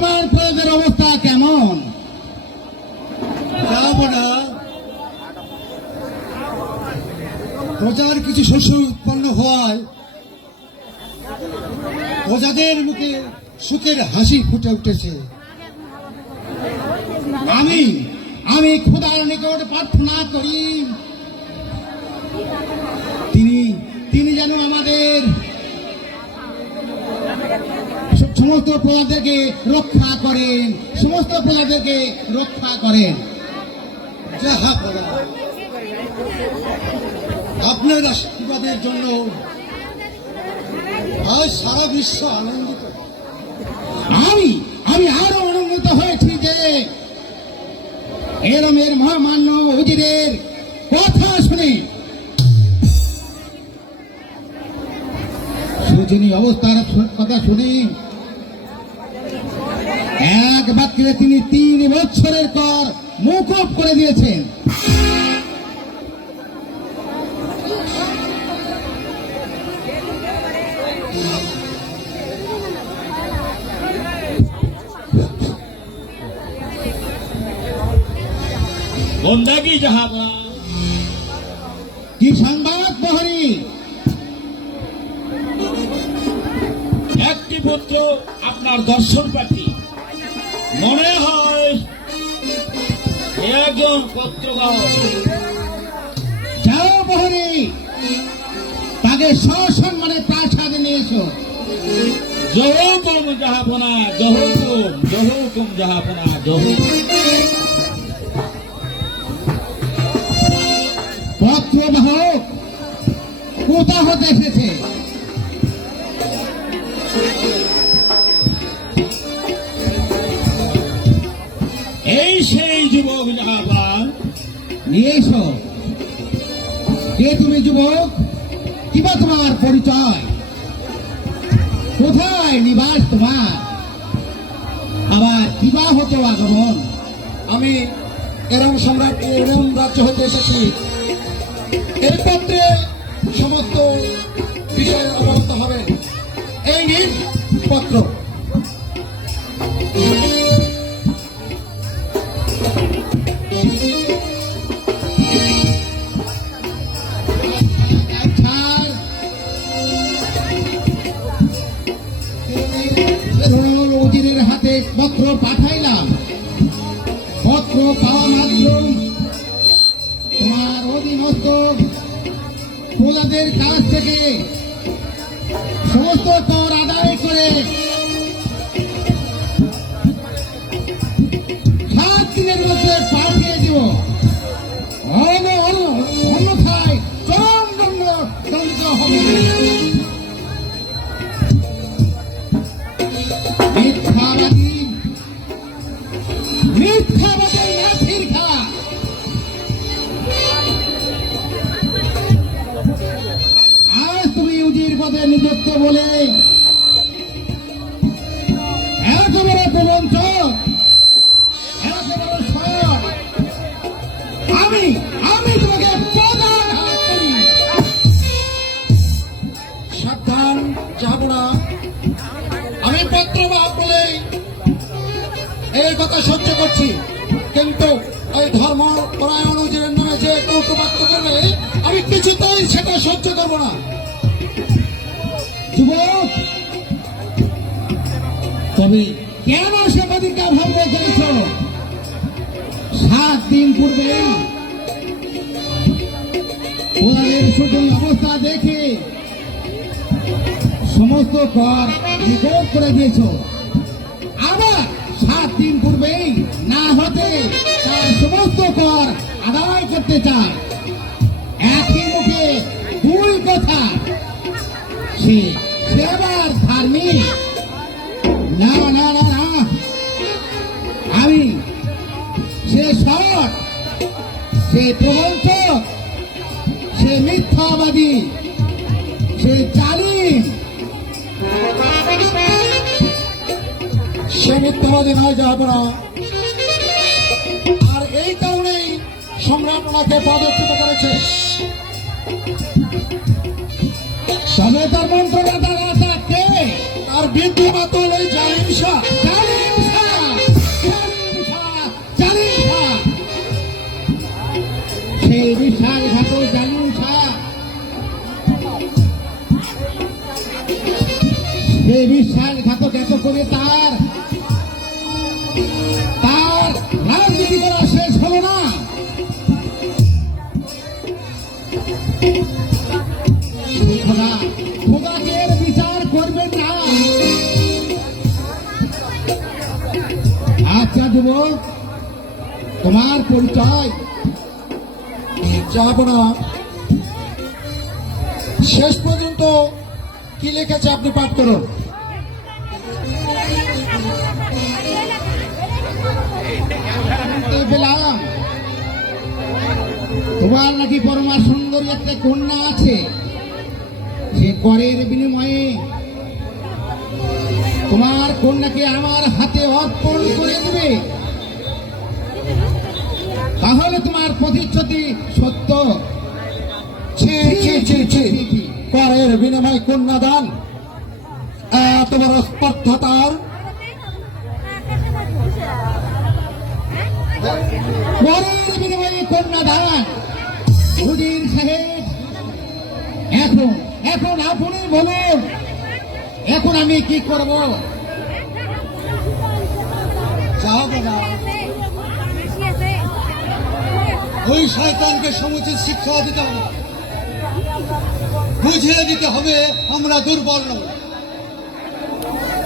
বর্তমান প্রয়োগের অবস্থা কেমন? প্রজার কিছু শস্য উৎপন্ন হওয়ায় প্রজাদের মুখে সুখের হাসি ফুটে উঠেছে। আমি খোদার নিকট প্রার্থনা করি তিনি যেন আমাদের সমস্ত প্রজাদেরকে রক্ষা করেন, সমস্ত প্রজাদেরকে রক্ষা করেন। জাহাপনা, আপনার আশীর্বাদের জন্য আজ সারা বিশ্ব আনন্দিত। আমি আরো আনন্দিত হয়েছি যে এরমের মহামান্য উজিরের কথা শুনে, শোচনীয় অবস্থার কথা শুনে এক বাক্যে তিনি 3 বছরের কর মওকুফ করে দিয়েছেন। বন্দাগি জাহাপনা, কি সংবাদ প্রহরী? একটি পুত্র আপনার দর্শন পাঠি, মনে হয় একজন পত্রবাহক। যাও প্রহরী, তাকে সসম্মানে প্রাসাদে নিয়ে এসো। জহুকুম জাহাপনা, জহুকুম জাহাপনা, জহুকুম। পত্রবাহক কোথা হতে এসেছে? এই সেই যুবক জাহাপান। নিয়ে এসো। কে তুমি যুবক? কিবা তোমার পরিচয়? কোথায় নিবাস তোমার? আবার কিবা হতো আগমন? আমি এরম সম্রাট এরম রাজ্য হতে এসেছি। এর পত্রে সমস্ত বিষয় অবগত হবে। এই নিন পত্র। উজিরের হাতে পত্র পাঠাইলাম। পত্র পাওয়া মাত্র তোমার অধীনস্থ প্রজাদের কাছ থেকে সমস্ত কর আদায় করে 7 দিনের মধ্যে পাঠিয়ে দিব। অন্যথায় চরম দণ্ড হবে। মিথ্যাবাদী লাঠির খেলা। আজ তুমি উজির পদে নিযুক্ত বলে একেবারে প্রবঞ্চক, একেবারে সৎ। আমি তোমাকে পদাঘাত করি। সাবধান জাহাপনা, আমি পত্রবাহক বলে এই কথা সহ্য করছি, কিন্তু এই ধর্ম পরায়ণ উজিরের নামে যে কৌটুবাক্য করবে আমি কিছুতেই সেটা সহ্য করব না। যুবক, তবে কেন সাংবাদিকরা ভঙ্গ করেছ? 7 দিন পূর্বে ওদের শোচনীয় অবস্থা দেখে সমস্ত কর নিকট করে দিয়েছ। আবার 7 দিন পূর্বেই না হতে তার সমস্ত কর আদায় করতে চায়। একই মুখে 2 কথা। সে আবার ধার্মিক? না না না না, সে সৎ, সে প্রবঞ্চক, সে মিথ্যাবাদী, সে জালিম। সে মিথ্যাবাদী নয় জাহাপনা, আর এই কারণেই সম্রাট ওনাকে পদচ্যুত করেছে। তবে তার মন্ত্রণা কে? তার বিদ্যুৎ এই জালিম শাহ। করে তার রাজনীতি করা শেষ হলো না। খোদা, খোদাকে এর বিচার করবেন না। আচ্ছা যুবক, তোমার পরিচয়? যাব না, শেষ পর্যন্ত কি লিখেছে আপনি পাঠ করুন। শুনতে পেলাম তোমার নাকি পরমা সুন্দরী একটা কন্যা আছে, সে করের বিনিময়ে তোমার কন্যাকে আমার হাতে অর্পণ করে দেবে। তাহলে তোমার প্রতিশ্রুতি সত্য? ছি ছি ছি ছি, করের বিনিময় কন্যাদান, এত বড় স্পর্ধতার! করের বিনিময়ে কন্যাদান? উজির সাহেব, এখন আপনি বলুন, এখন আমি কি করব? যাও বাবা, ওই শয়তানকে সমুচিত শিক্ষা দিতে হবে, বুঝিয়ে দিতে হবে আমরা দুর্বল নই।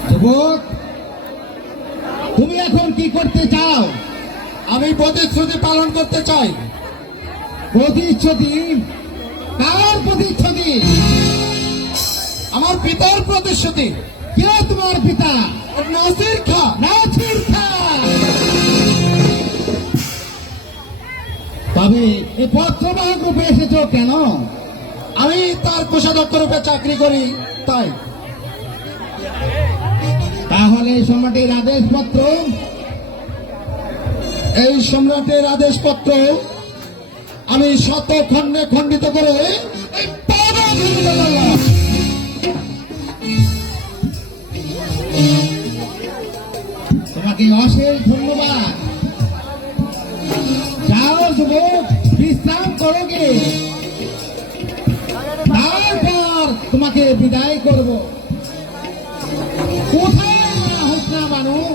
যুবক, তুমি এখন কি করতে চাও? আমি প্রতিশ্রুতি পালন করতে চাই। প্রতিশ্রুতি? কার প্রতিশ্রুতি? আমার পিতার প্রতিশ্রুতি। কে তোমার পিতা? নাসির খা। নাসির খা। তবে এই পত্রবাহক রূপে এসেছো কেন? আমি তার কোষাধ্যক্ষ রূপে চাকরি করি, তাই। তাহলে সম্রাটের আদেশপত্র? এই সম্রাটের আদেশপত্র আমি শত খণ্ডে খণ্ডিত করে এই পাবে ভেঙে ফেললাম। তোমাকে অশেষ ধন্যবাদ। যাও যুবক, বিশ্রাম করো গে, তারপর তোমাকে বিদায় করব। কোথায় না হোক না মানুষ,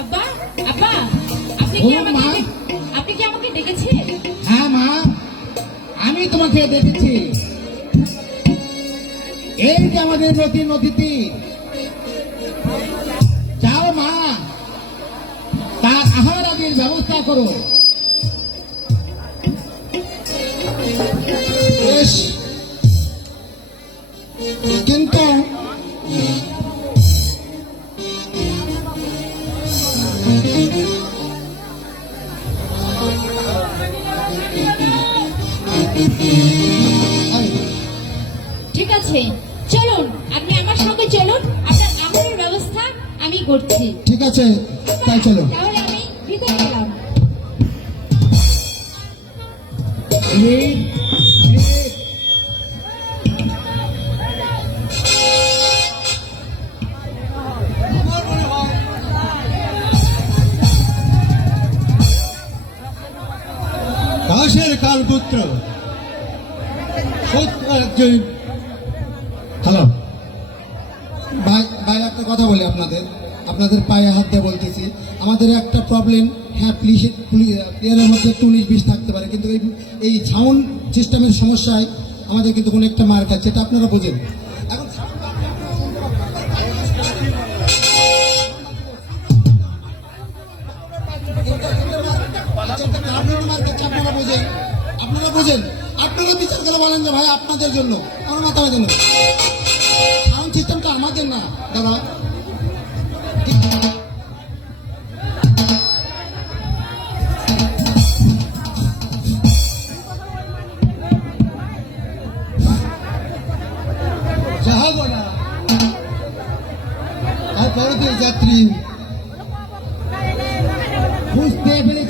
আব্বা, আব্বা, আপনি কি বলুন, মা। আপনি কি আমাকে ডেকেছেন? হ্যাঁ মা, আমি তোমাকে দেখেছি। এই যে আমাদের নতুন অতিথি, যাও মা, তার আহার আদির ব্যবস্থা করো। বেশ, কিন্তু ঠিক আছে, চলুন, আপনি আমার সঙ্গে চলুন, আপনার আহারের ব্যবস্থা আমি করছি। ঠিক আছে, তাই চলো। তাহলে আমি ভিতরে গেলাম। Lead, lead. দাসের কালপুত্র সত্য একজন। হ্যালো ভাই, একটা কথা বলি আপনাদের পায়ে হাত দিয়ে বলতেছি, আমাদের একটা প্রবলেম। হ্যাঁ, প্লেয়ারের মধ্যে একটু 19-20 থাকতে পারে, কিন্তু এই সাউন্ড সিস্টেমের সমস্যায় আমাদের কিন্তু কোনো একটা মার খাচ্ছে, এটা আপনারা বোঝেন। এখন আপনারা বোঝেন, আপনারা বিচার করে বলেন যে ভাই আপনাদের জন্য, আমার মাথার জন্য। সাউন্ড সিস্টেমটা আমাদের না দাদা। যাহাবনা আর ভারতের যাত্রী বুঝতে পেরেছি।